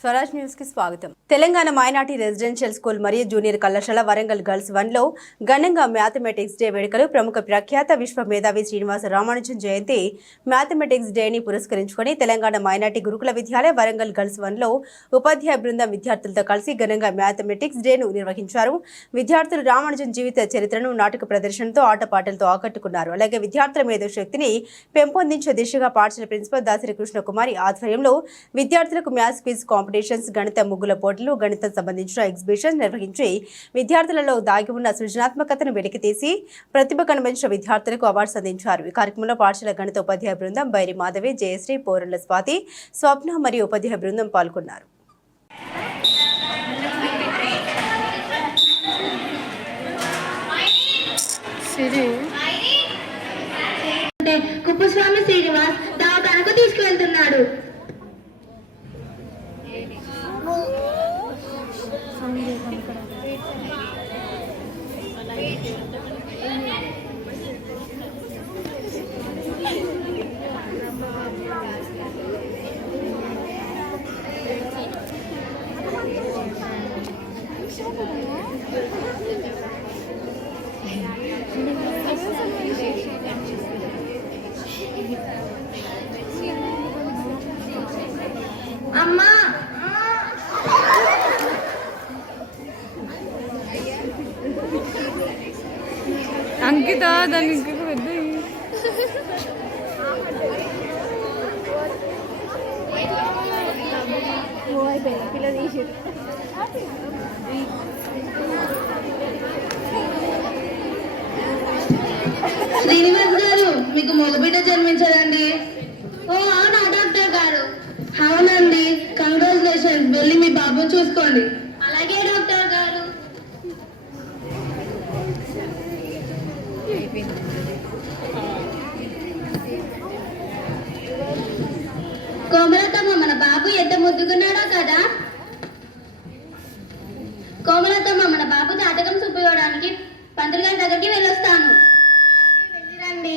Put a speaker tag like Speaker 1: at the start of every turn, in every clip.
Speaker 1: స్వరాజ్ న్యూస్కి స్వాగతం. Telangana minority residential school మరియు జూనియర్ కళాశాల వరంగల్ గర్ల్స్ వన్లో ఘనంగా మ్యాథమెటిక్స్ డే వేడుకలు ప్రముఖ ప్రఖ్యాత విశ్వ మేధావి శ్రీనివాస రామానుజన్ జయంతి మ్యాథమెటిక్స్ డేని పురస్కరించుకొని తెలంగాణ మైనార్టీ గురుకుల విద్యాలయ వరంగల్ గర్ల్స్ వన్లో ఉపాధ్యాయ బృందం విద్యార్థులతో కలిసి ఘనంగా మ్యాథమెటిక్స్ డేను నిర్వహించారు. విద్యార్థులు రామానుజన్ జీవిత చరిత్రను నాటక ప్రదర్శనతో ఆటపాటలతో ఆకట్టుకున్నారు. అలాగే విద్యార్థుల మేధో శక్తిని పెంపొందించే దిశగా పాఠశాల ప్రిన్సిపల్ దాసరి కృష్ణకుమారి ఆధ్వర్యంలో విద్యార్థులకు మ్యాథ్స్ క్విజ్ కాంపిటీషన్స్ గణిత ముగ్గుల పోటీలు గణితం సంబంధించిన ఎగ్జిబిషన్ నిర్వహించి విద్యార్థులలో దాగి ఉన్న సృజనాత్మకతను వెలికితీసి ప్రతిభ కనిపించిన విద్యార్థులకు అవార్డ్స్ అందించారు. ఈ కార్యక్రమంలో పాఠశాల గణిత ఉపాధ్యాయ బృందం బైరి మాధవి జయశ్రీ పోరుల స్వాతి స్వప్న మరియు ఉపాధ్యాయ బృందం పాల్గొన్నారు.
Speaker 2: అంటే శ్రీనివాస్ గారు మీకు మగబిడ్డ జన్మించారండి. ఓ అవునా డాక్టర్ గారు? అవునండి. కంగ్రాచులేషన్ వెళ్ళి మీ బాబు చూసుకోండి అలాగే డాక్టర్ గారు కోమలతమ్మ మన బాబు ఎంత ముద్దుకున్నాడో కదా? కోమలతమ్మ మన బాబు జాతకం చూపించడానికి పంతులు గారి దగ్గరికి వెళ్ళొస్తాను. వెళ్ళిరండి.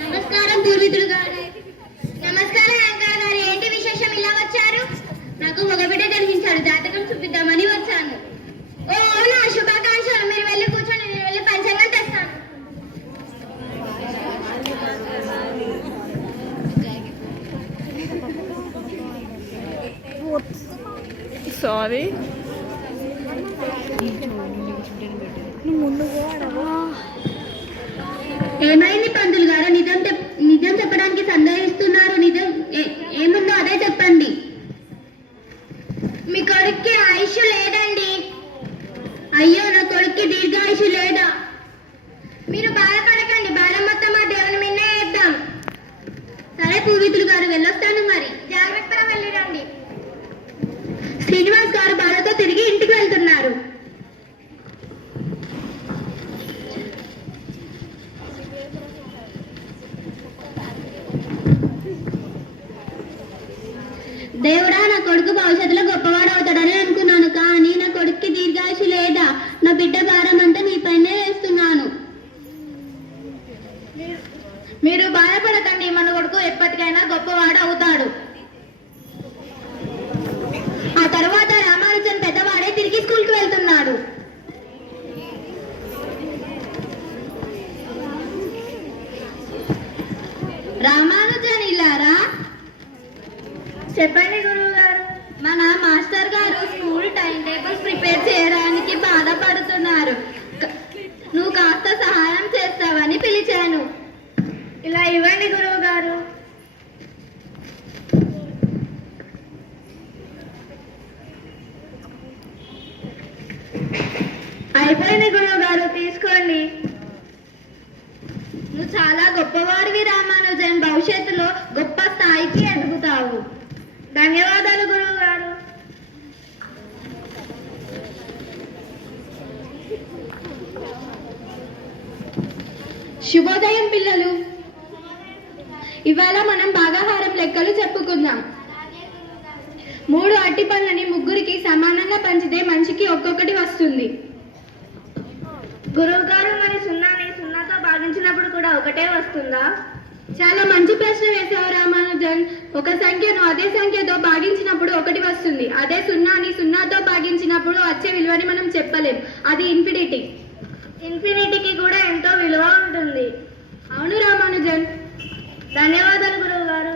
Speaker 2: నమస్కారం పూర్వీకులు గారు నమస్కారం యాంకర్ గారు ఏంటి విశేషం ఇలా వచ్చారు నాకు మగబిడ్డ జన్మించాడు జాతకం చూపిద్దామని వచ్చాను ఓ అవునా శుభాకాంక్షలు మీరు వెళ్ళి కూర్చొని నేను వెళ్ళి పంచాంగం తెస్తాను
Speaker 3: సారీ
Speaker 2: ఏమైంది పంతులు గారు? నిజం చెప్- నిజం చెప్పడానికి సందేహిస్తున్నారు. నిజం ఏముందో అదే చెప్పండి. మీ కొడుక్కి ఆయుష్ లేదండి. అయ్యో నా కొడుక్కి దీర్ఘాయుషు లేదా? మీరు బాధపడకండి. భారం మొత్తం మా దేవుని మిన్నే వేద్దాం. సరే పూర్వీకులు గారు వెళ్ళొస్తాను మరి. జాగ్రత్తగా వెళ్ళిరండి. శ్రీనివాస్ గారు బాధతో తిరిగి ఇంటికి వెళ్తున్నారు దేవుడా నా కొడుకు భవిష్యత్తులో గొప్పవాడు అవుతాడని అనుకున్నాను కానీ నా కొడుక్కి దీర్ఘాయుషు లేదా నా బిడ్డ భారం అంతా నీ పైనే వేస్తున్నాను మీరు బాధపడకండి మన కొడుకు ఎప్పటికైనా గొప్పవాడు అవుతాడు. ఆ తర్వాత రామానుజన్ పెద్దవాడే తిరిగి స్కూల్కి వెళ్తున్నాడు. రామానుజన్ ఇల్లారా? చెప్పండి గురువు గారు మన మాస్టర్ గారు స్కూల్ టైం టేబుల్స్ ప్రిపేర్ చేయడానికి బాధపడుతున్నారు. ఇలా ఇవ్వండి గురువు గారు. అయిపోయింది గురువు గారు తీసుకోండి. నువ్వు చాలా గొప్పవాడివి రామానుజన్ భవిష్యత్తులో గొప్ప స్థాయికి ఎదుగుతావు. ధన్యవాదాలు గురువు గారు. శుభోదయం పిల్లలు. ఇవాళ మనం భాగాహారం లెక్కలు చెప్పుకుందాం. మూడు అట్టి పళ్ళని ముగ్గురికి సమానంగా పంచితే మనిషికి ఒక్కొక్కటి వస్తుంది.
Speaker 4: గురువు గారు మరి సున్నాని సున్నాతో భాగించినప్పుడు కూడా ఒకటే వస్తుందా? చాలా మంచి ప్రశ్న వేసావు రామానుజన్. ఒక సంఖ్యను అదే సంఖ్యతో భాగించినప్పుడు ఒకటి వస్తుంది. అదే సున్నాని సున్నాతో భాగించినప్పుడు వచ్చే విలువని మనం చెప్పలేం. అది ఇన్ఫినిటీ. ఇన్ఫినిటీకి కూడా ఎంతో విలువ ఉంటుంది. అవును రామానుజన్. ధన్యవాదాలు గురువు గారు.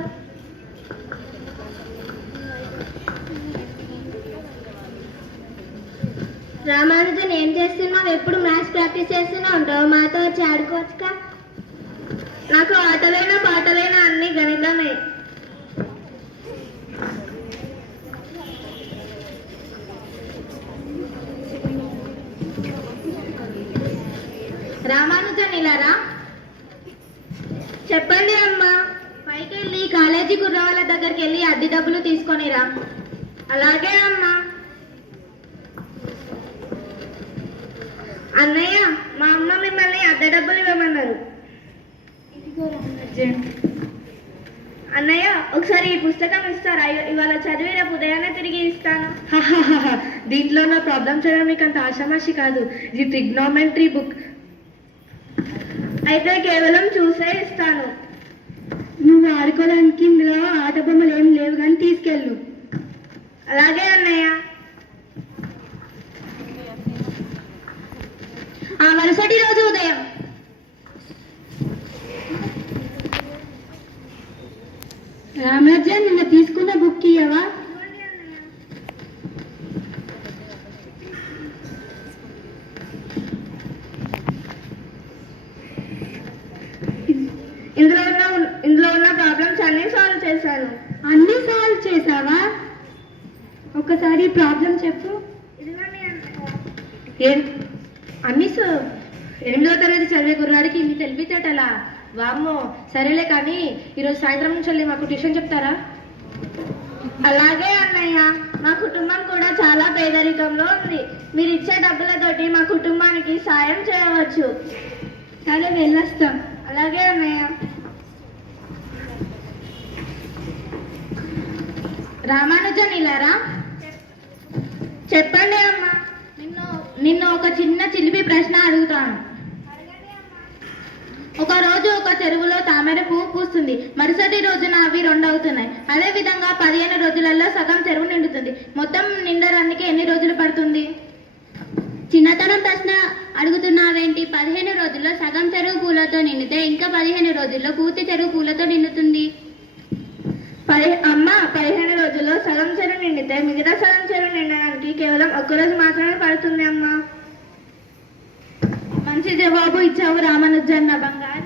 Speaker 4: రామానుజన్ ఏం చేస్తున్నావు? ఎప్పుడు మ్యాథ్స్ ప్రాక్టీస్ చేస్తూనే ఉంటావు? మాతో వచ్చి ఆడుకోవచ్చుగా? నాకు ఆటలైన పాటలైన అన్ని గణితమే రామానుజన్ ఇలారా చెప్పండి అమ్మా పైకి వెళ్ళి కాలేజీ కుర్రవాళ్ళ దగ్గరికి వెళ్ళి అద్దె డబ్బులు తీసుకొనిరా. అలాగే అమ్మా. అన్నయ్య మా అమ్మ మిమ్మల్ని అద్దె డబ్బులు ఇవ్వమన్నారు. అన్నయ్య ఒకసారి ఈ పుస్తకం ఇస్తారా? ఇవాళ చదివి రేపు ఉదయాన్నే తిరిగి ఇస్తాను.
Speaker 2: దీంట్లో నా ప్రాబ్లమ్ చేయడం మీకు అంత ఆషామాషి కాదు. ఇది ట్రిగ్నోమెంట్రీ బుక్
Speaker 4: అయితే కేవలం చూసే ఇస్తాను.
Speaker 2: నువ్వు ఆడుకోవడానికి ఇందులో ఆట బొమ్మలు ఏం లేవు కానీ తీసుకెళ్ళు.
Speaker 4: అలాగే అన్నయ్య ఆ మరుసటి రోజు ఉదయం
Speaker 2: రామరాజన్ నిన్న తీసుకున్న బుక్ ఇయ్యవా
Speaker 4: ఇందులో ఉన్న ఇందులో ఉన్న ప్రాబ్లమ్స్ అన్ని సాల్వ్ చేశాను
Speaker 2: అన్ని సాల్వ్ చేసావా ఒకసారి ప్రాబ్లం చెప్పు. అన్ని. ఎనిమిదో తరగతి చదివే కుర్రాడికి ఇన్ని తెలివితేటలా? వామ్మో సరేలే కానీ ఈరోజు సాయంత్రం నుంచి వెళ్ళి మాకు ట్యూషన్ చెప్తారా?
Speaker 4: అలాగే అన్నయ్య మా కుటుంబం కూడా చాలా పేదరికంలో ఉంది. మీరు ఇచ్చే డబ్బులతోటి మా కుటుంబానికి సాయం చేయవచ్చు.
Speaker 2: సరే వెళ్ళొస్తాం.
Speaker 4: అలాగే అన్నయ్య.
Speaker 2: రామానుజన్ ఇలారా
Speaker 4: చెప్పండి అమ్మా.
Speaker 2: నిన్ను నిన్ను ఒక చిన్న చిలిపి ప్రశ్న అడుగుతాను. ఒక రోజు ఒక చెరువులో తామర పువ్వు పూస్తుంది. మరుసటి రోజున అవి రెండు అవుతున్నాయి అదే విధంగా పదిహేను రోజులలో సగం చెరువు నిండుతుంది. మొత్తం నిండడానికి ఎన్ని రోజులు పడుతుంది?
Speaker 3: చిన్నతనం ప్రశ్న అడుగుతున్నావేంటి? పదిహేను రోజుల్లో సగం చెరువు పూలతో నిండితే ఇంకా పదిహేను రోజుల్లో పూర్తి చెరువు పూలతో నిండుతుంది.
Speaker 4: పది అమ్మ పదిహేను రోజుల్లో సగం చెరువు నిండితే మిగతా సగం చెరువు నిండడానికి కేవలం ఒక్కరోజు మాత్రమే పడుతుంది అమ్మ.
Speaker 2: మంచి జవాబు ఇచ్చావు రామానుజన్న బంగారు.